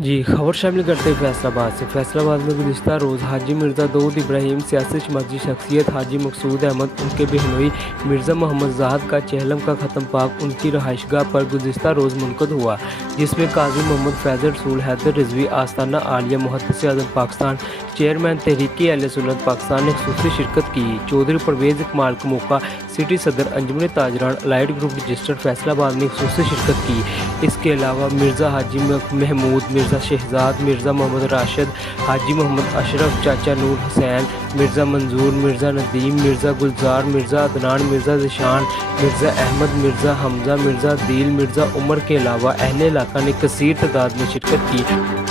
जी, खबर शामिल करते हैं फैसलाबाद से। फैसलाबाद में गुज़िश्ता रोज़ हाजी मिर्ज़ा दाऊद इब्राहिम सियासी समाजी शख्सियत हाजी मकसूद अहमद, उनके बहनोई मिर्ज़ा मोहम्मद ज़ाहद का चहलम का ख़त्म पाक उनकी रहायशगाह पर गुज़िश्ता रोज़ मुनक़द हुआ, जिसमें काज़ी मोहम्मद फैज़ल रसूल हैदर रिज़वी आस्ताना आलिया मुहद्दिस आज़म पाकिस्तान, चेयरमैन तहरीक अहले सुन्नत पाकिस्तान ने ख़ुसूसी शिरकत की। चौधरी परवेज़ इकबाल का मौका सिटी सदर अंजुमन ताजरान अलाइड ग्रुप रजिस्टर्ड फैसलाबाद ने ख़ुसूसी शिरकत की। इसके अलावा मिर्ज़ा हाजी महमूद, मिर्ज़ा शहजाद, मिर्ज़ा मोहम्मद राशिद, हाजी मोहम्मद अशरफ, चाचा नूर हुसैन, मिर्ज़ा मंजूर, मिर्ज़ा नदीम, मिर्ज़ा गुलजार, मिर्ज़ा अदनान, मिर्ज़ा ज़िशान, मिर्ज़ा अहमद, मिर्ज़ा हमज़ा, मिर्ज़ा दील, मिर्ज़ा उमर के अलावा अहले इलाका ने कसीर तादाद में शिरकत की।